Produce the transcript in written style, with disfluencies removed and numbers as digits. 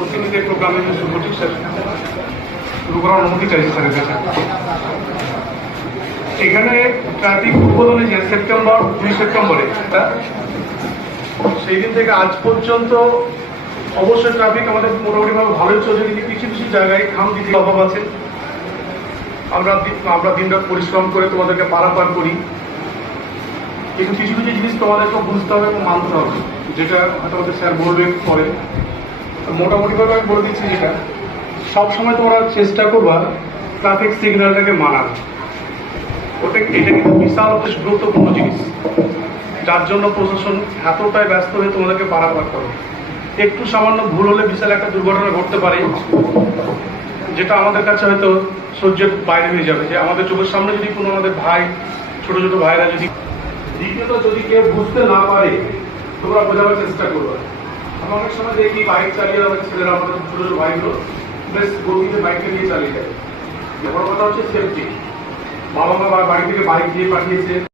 প্রতিনিধি প্রোগ্রামে যে শুরু স্যার শুরু করার অনুমতি চাইছে স্যারের কাছে। এখানে ট্রাফিক উদ্বোধনে যে সেপ্টেম্বর 2 সেপ্টেম্বরে সেই দিন থেকে আজ পর্যন্ত অবশ্যই ট্রাফিক আমাদের মোটামুটিভাবে ভালোই চলছে, কিন্তু কিছু কিছু জায়গায় খামতির অভাব আছে। আমরা দিনরাত পরিশ্রম করে তোমাদেরকে পারাপার করি, কিন্তু কিছু কিছু জিনিস তোমাদেরকে বুঝতে হবে এবং মানতে হবে, যেটা হয়তো আমাদের স্যার বলবেন পরে। মোটামুটিভাবে আমি বলে দিচ্ছি, যেটা সবসময় তোমরা চেষ্টা করবা ট্রাফিক সিগন্যালটাকে মানার। এটা কিন্তু বিশাল গুরুত্বপূর্ণ জিনিস, যার জন্য প্রশাসন এতটাই ব্যস্ত হয়ে তোমাদেরকে পারাপার করে। একটু সামান্য ভুল হলে বিশাল একটা দুর্ঘটনা ঘটতে পারে, যেটা আমাদের কাছে হয়তো সহ্যের বাইরে হয়ে যাবে। যে আমাদের চোখের সামনে যদি কোনো আমাদের ভাই, ছোট ছোট ভাইরা যদি, দ্বিতীয়ত যদি কেউ বুঝতে না পারে তোমরা বোঝাবার চেষ্টা করবে। আমি অনেক সময় দেখি বাইক চালিয়ে আমাদের ছেলেরা, আমাদের ছোট ছোট ভাইগুলো বেশ গতিতে বাইকটা নিয়ে চালিয়ে যায়। বড় কথা হচ্ছে সেফটি। বাবা মা বাড়ি থেকে বাইক দিয়ে পাঠিয়েছে,